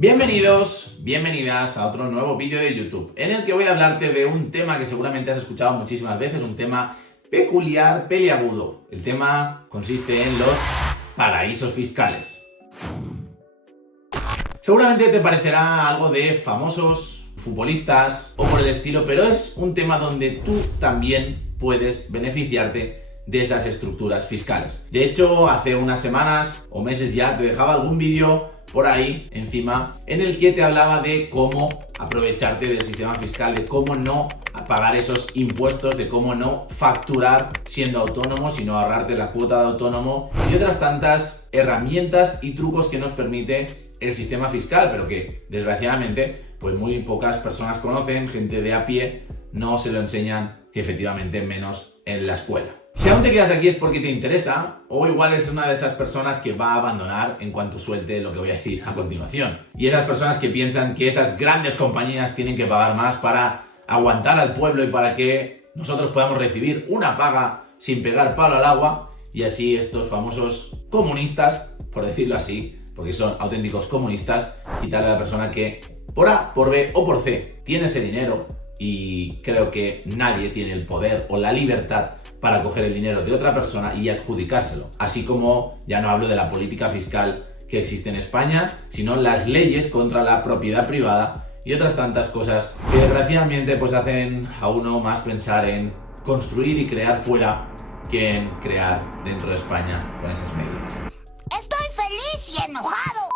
Bienvenidos, bienvenidas a otro nuevo vídeo de YouTube, en el que voy a hablarte de un tema que seguramente has escuchado muchísimas veces, un tema peculiar, peliagudo. El tema consiste en los paraísos fiscales. Seguramente te parecerá algo de famosos, futbolistas o por el estilo, pero es un tema donde tú también puedes beneficiarte de esas estructuras fiscales. De hecho, hace unas semanas o meses ya te dejaba algún vídeo por ahí encima en el que te hablaba de cómo aprovecharte del sistema fiscal, de cómo no pagar esos impuestos, de cómo no facturar siendo autónomo, sino ahorrarte la cuota de autónomo y otras tantas herramientas y trucos que nos permite el sistema fiscal, pero que desgraciadamente pues muy pocas personas conocen, gente de a pie no se lo enseñan, efectivamente menos en la escuela. Si aún te quedas aquí es porque te interesa, o igual es una de esas personas que va a abandonar en cuanto suelte lo que voy a decir a continuación. Y esas personas que piensan que esas grandes compañías tienen que pagar más para aguantar al pueblo y para que nosotros podamos recibir una paga sin pegar palo al agua, y así estos famosos comunistas, por decirlo así, porque son auténticos comunistas, quitarle a la persona que por A, por B o por C tiene ese dinero. Y creo que nadie tiene el poder o la libertad para coger el dinero de otra persona y adjudicárselo. Así como ya no hablo de la política fiscal que existe en España, sino las leyes contra la propiedad privada y otras tantas cosas que desgraciadamente pues hacen a uno más pensar en construir y crear fuera que en crear dentro de España con esas medidas. Estoy feliz y enojado.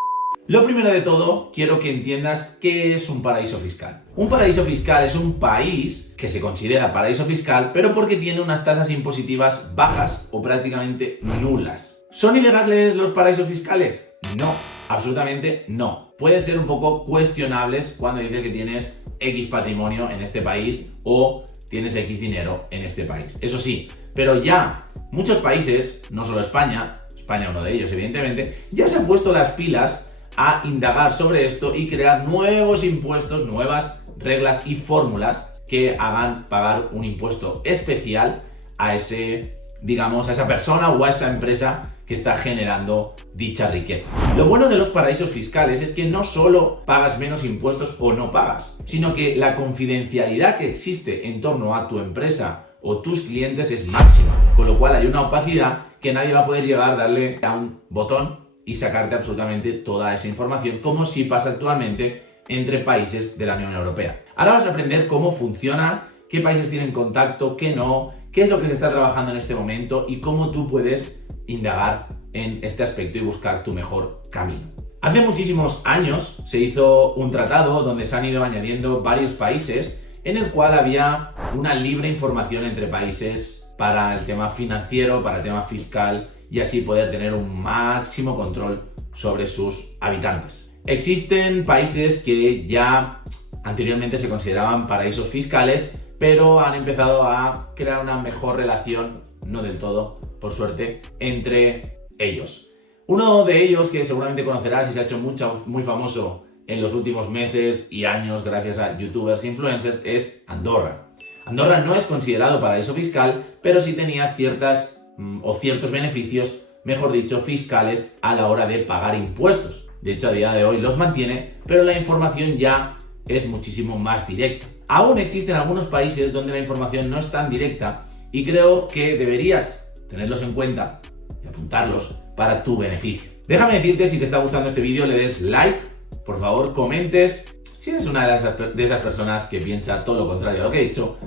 Lo primero de todo, quiero que entiendas qué es un paraíso fiscal. Un paraíso fiscal es un país que se considera paraíso fiscal, pero porque tiene unas tasas impositivas bajas o prácticamente nulas. ¿Son ilegales los paraísos fiscales? No, absolutamente no. Pueden ser un poco cuestionables cuando dices que tienes X patrimonio en este país o tienes X dinero en este país. Eso sí, pero ya muchos países, no solo España uno de ellos evidentemente, ya se han puesto las pilas a indagar sobre esto y crear nuevos impuestos, nuevas reglas y fórmulas que hagan pagar un impuesto especial a ese, digamos, a esa persona o a esa empresa que está generando dicha riqueza. Lo bueno de los paraísos fiscales es que no solo pagas menos impuestos o no pagas, sino que la confidencialidad que existe en torno a tu empresa o tus clientes es máxima, con lo cual hay una opacidad que nadie va a poder llegar a darle a un botón y sacarte absolutamente toda esa información, como sí pasa actualmente entre países de la Unión Europea. Ahora vas a aprender cómo funciona, qué países tienen contacto, qué no, qué es lo que se está trabajando en este momento y cómo tú puedes indagar en este aspecto y buscar tu mejor camino. Hace muchísimos años se hizo un tratado donde se han ido añadiendo varios países en el cual había una libre información entre países para el tema financiero, para el tema fiscal y así poder tener un máximo control sobre sus habitantes. Existen países que ya anteriormente se consideraban paraísos fiscales, pero han empezado a crear una mejor relación, no del todo, por suerte, entre ellos. Uno de ellos que seguramente conocerás y se ha hecho muy famoso en los últimos meses y años gracias a youtubers e influencers es Andorra. Andorra no es considerado paraíso fiscal, pero sí tenía ciertos beneficios, mejor dicho, fiscales a la hora de pagar impuestos. De hecho, a día de hoy los mantiene, pero la información ya es muchísimo más directa. Aún existen algunos países donde la información no es tan directa y creo que deberías tenerlos en cuenta y apuntarlos para tu beneficio. Déjame decirte, si te está gustando este vídeo, le des like, por favor, comentes si eres una de esas personas que piensa todo lo contrario a lo que he dicho.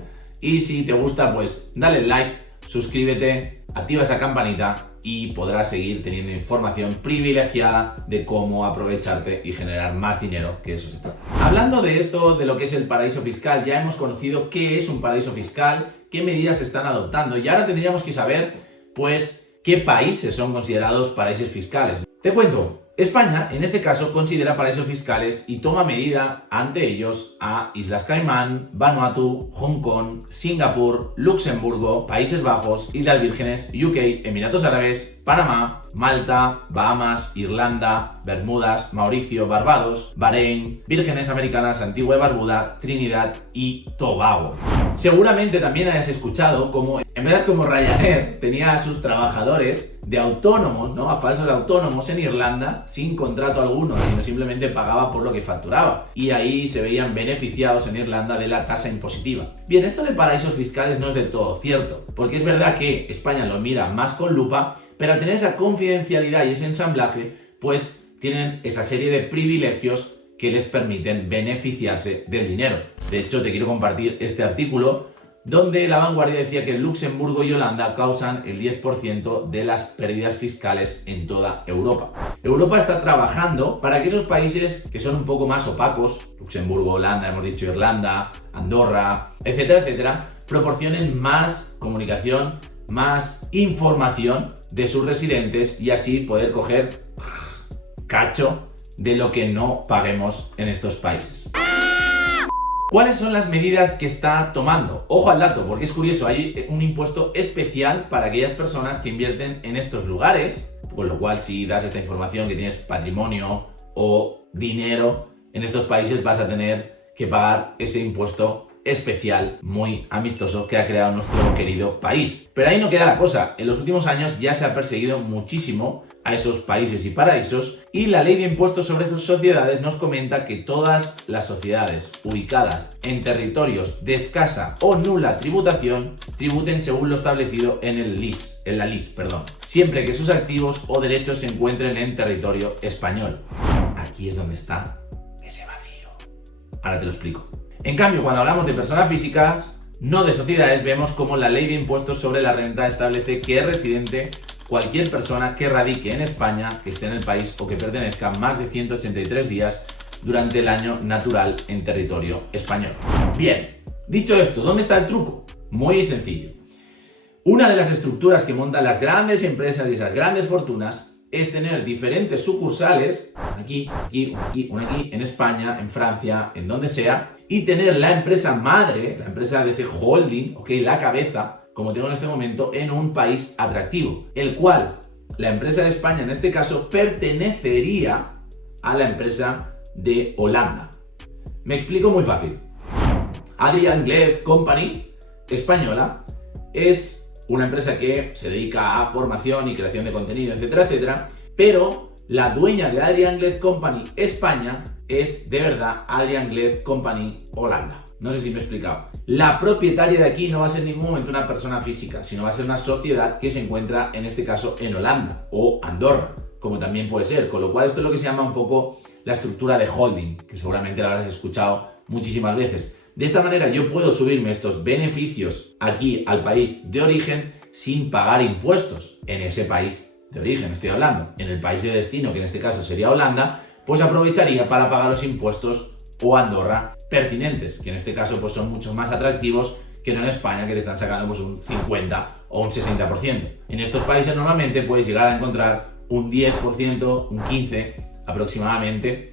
Y si te gusta, pues dale like, suscríbete, activa esa campanita y podrás seguir teniendo información privilegiada de cómo aprovecharte y generar más dinero, que eso se trata. Hablando de esto, de lo que es el paraíso fiscal, ya hemos conocido qué es un paraíso fiscal, qué medidas se están adoptando y ahora tendríamos que saber, pues, qué países son considerados paraísos fiscales. Te cuento. España, en este caso, considera paraísos fiscales y toma medida ante ellos a Islas Caimán, Vanuatu, Hong Kong, Singapur, Luxemburgo, Países Bajos, Islas Vírgenes, UK, Emiratos Árabes, Panamá, Malta, Bahamas, Irlanda, Bermudas, Mauricio, Barbados, Bahrein, Vírgenes Americanas, Antigua y Barbuda, Trinidad y Tobago. Seguramente también hayas escuchado cómo empresas como Ryanair tenía a sus trabajadores de autónomos, ¿no? A falsos autónomos en Irlanda sin contrato alguno, sino simplemente pagaba por lo que facturaba. Y ahí se veían beneficiados en Irlanda de la tasa impositiva. Bien, esto de paraísos fiscales no es del todo cierto, porque es verdad que España lo mira más con lupa, pero al tener esa confidencialidad y ese ensamblaje, pues tienen esa serie de privilegios que les permiten beneficiarse del dinero. De hecho, te quiero compartir este artículo donde La Vanguardia decía que Luxemburgo y Holanda causan el 10% de las pérdidas fiscales en toda Europa. Europa está trabajando para que esos países que son un poco más opacos, Luxemburgo, Holanda, hemos dicho Irlanda, Andorra, etcétera, etcétera, proporcionen más comunicación, más información de sus residentes y así poder coger cacho de lo que no paguemos en estos países. ¿Cuáles son las medidas que está tomando? Ojo al dato, porque es curioso, hay un impuesto especial para aquellas personas que invierten en estos lugares, con lo cual si das esta información que tienes patrimonio o dinero en estos países vas a tener que pagar ese impuesto especial muy amistoso que ha creado nuestro querido país. Pero ahí no queda la cosa, en los últimos años ya se ha perseguido muchísimo a esos países y paraísos y la ley de impuestos sobre sociedades nos comenta que todas las sociedades ubicadas en territorios de escasa o nula tributación tributen según lo establecido en la LIS, siempre que sus activos o derechos se encuentren en territorio español. Aquí es donde está ese vacío. Ahora te lo explico. En cambio, cuando hablamos de personas físicas, no de sociedades, vemos como la ley de impuestos sobre la renta establece que es residente cualquier persona que radique en España, que esté en el país o que pertenezca más de 183 días durante el año natural en territorio español. Bien, dicho esto, ¿dónde está el truco? Muy sencillo. Una de las estructuras que montan las grandes empresas y esas grandes fortunas es tener diferentes sucursales, aquí, en España, en Francia, en donde sea, y tener la empresa madre, la empresa de ese holding, la cabeza, como tengo en este momento, en un país atractivo, el cual la empresa de España, en este caso, pertenecería a la empresa de Holanda. Me explico muy fácil. Adrian Glev Company, española, es una empresa que se dedica a formación y creación de contenido, etcétera, etcétera, pero la dueña de Adrian Glev Company España es de verdad Adrian Glev Company Holanda. No sé si me he explicado. La propietaria de aquí no va a ser en ningún momento una persona física, sino va a ser una sociedad que se encuentra, en este caso, en Holanda o Andorra, como también puede ser. Con lo cual esto es lo que se llama un poco la estructura de holding, que seguramente la habrás escuchado muchísimas veces. De esta manera yo puedo subirme estos beneficios aquí al país de origen sin pagar impuestos en ese país de origen, estoy hablando. En el país de destino, que en este caso sería Holanda, pues aprovecharía para pagar los impuestos o Andorra pertinentes, que en este caso pues son mucho más atractivos que no en España, que te están sacando pues un 50 o un 60%. En estos países normalmente puedes llegar a encontrar un 10%, un 15% aproximadamente.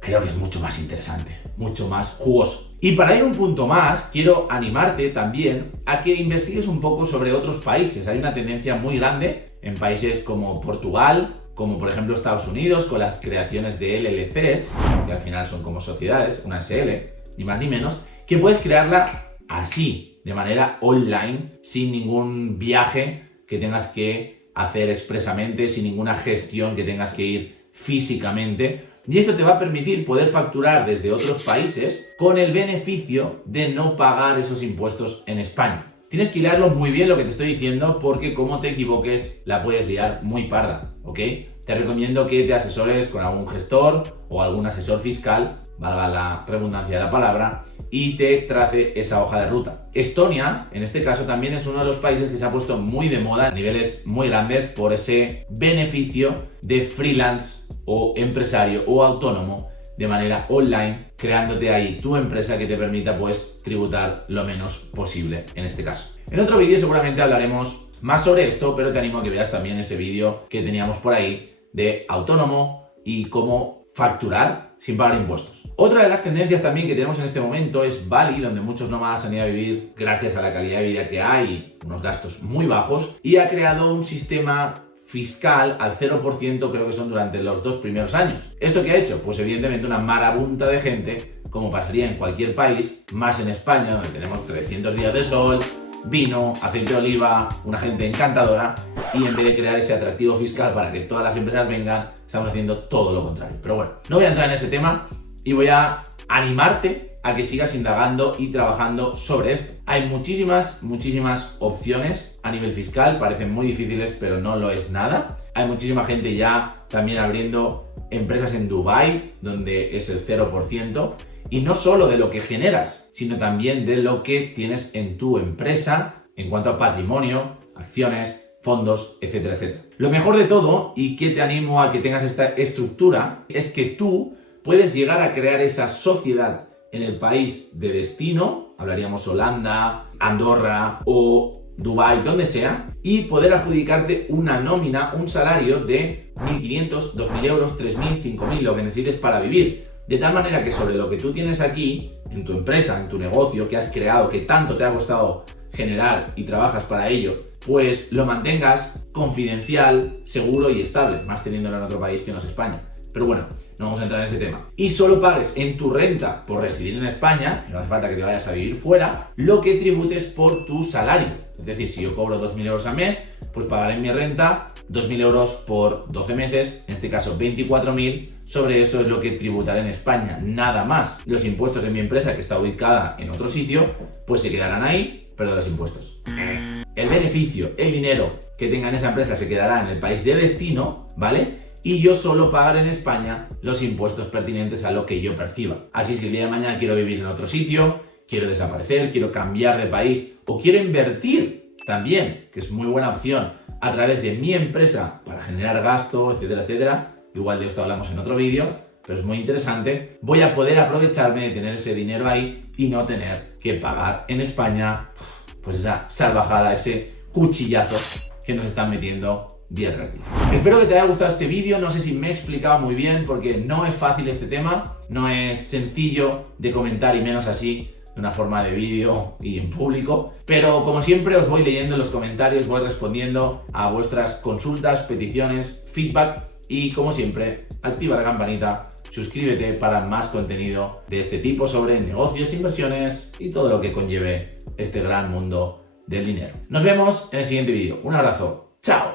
Creo que es mucho más interesante, mucho más jugoso. Y para ir un punto más, quiero animarte también a que investigues un poco sobre otros países. Hay una tendencia muy grande en países como Portugal, como por ejemplo Estados Unidos, con las creaciones de LLCs, que al final son como sociedades, una SL, ni más ni menos, que puedes crearla así, de manera online, sin ningún viaje que tengas que hacer expresamente, sin ninguna gestión que tengas que ir físicamente. Y esto te va a permitir poder facturar desde otros países con el beneficio de no pagar esos impuestos en España. Tienes que hilarlo muy bien lo que te estoy diciendo porque como te equivoques la puedes liar muy parda, ¿ok? Te recomiendo que te asesores con algún gestor o algún asesor fiscal, valga la redundancia de la palabra, y te trace esa hoja de ruta. Estonia, en este caso, también es uno de los países que se ha puesto muy de moda a niveles muy grandes por ese beneficio de freelance o empresario o autónomo de manera online, creándote ahí tu empresa que te permita pues tributar lo menos posible en este caso. En otro vídeo seguramente hablaremos más sobre esto, pero te animo a que veas también ese vídeo que teníamos por ahí de autónomo y cómo facturar sin pagar impuestos. Otra de las tendencias también que tenemos en este momento es Bali, donde muchos nómadas han ido a vivir gracias a la calidad de vida que hay, unos gastos muy bajos, y ha creado un sistema fiscal al 0%, creo que son durante los 2 primeros años. ¿Esto qué ha hecho? Pues evidentemente una marabunta de gente, como pasaría en cualquier país, más en España, donde tenemos 300 días de sol, vino, aceite de oliva, una gente encantadora, y en vez de crear ese atractivo fiscal para que todas las empresas vengan, estamos haciendo todo lo contrario. Pero bueno, no voy a entrar en ese tema y voy a animarte a que sigas indagando y trabajando sobre esto. Hay muchísimas opciones a nivel fiscal, parecen muy difíciles, pero no lo es nada. Hay muchísima gente ya también abriendo empresas en Dubái, donde es el 0%, y no solo de lo que generas, sino también de lo que tienes en tu empresa en cuanto a patrimonio, acciones, fondos, etcétera, etcétera. Lo mejor de todo, y que te animo a que tengas esta estructura, es que tú puedes llegar a crear esa sociedad en el país de destino, hablaríamos Holanda, Andorra o Dubái, donde sea, y poder adjudicarte una nómina, un salario de 1.500, 2.000 euros, 3.000, 5.000, lo que necesites para vivir. De tal manera que sobre lo que tú tienes aquí, en tu empresa, en tu negocio que has creado, que tanto te ha costado generar y trabajas para ello, pues lo mantengas confidencial, seguro y estable, más teniéndolo en otro país que no es España. Pero bueno, no vamos a entrar en ese tema. Y solo pagues en tu renta por residir en España, y no hace falta que te vayas a vivir fuera, lo que tributes por tu salario. Es decir, si yo cobro 2.000 euros al mes, pues pagaré en mi renta 2.000 euros por 12 meses, en este caso 24.000, sobre eso es lo que tributaré en España, nada más. Los impuestos de mi empresa, que está ubicada en otro sitio, pues se quedarán ahí, pero los impuestos. El beneficio, el dinero que tenga en esa empresa se quedará en el país de destino, ¿vale? Y yo solo pagaré en España los impuestos pertinentes a lo que yo perciba. Así, si el día de mañana quiero vivir en otro sitio, quiero desaparecer, quiero cambiar de país o quiero invertir también, que es muy buena opción, a través de mi empresa para generar gasto, etcétera, etcétera, igual de esto hablamos en otro vídeo, pero es muy interesante, voy a poder aprovecharme de tener ese dinero ahí y no tener que pagar en España pues esa salvajada, ese cuchillazo que nos están metiendo día tras día. Espero que te haya gustado este vídeo, no sé si me he explicado muy bien porque no es fácil este tema, no es sencillo de comentar y menos así de una forma de vídeo y en público, pero como siempre os voy leyendo en los comentarios, voy respondiendo a vuestras consultas, peticiones, feedback y como siempre, activa la campanita, suscríbete para más contenido de este tipo sobre negocios, inversiones y todo lo que conlleve este gran mundo del dinero. Nos vemos en el siguiente vídeo. Un abrazo. ¡Chao!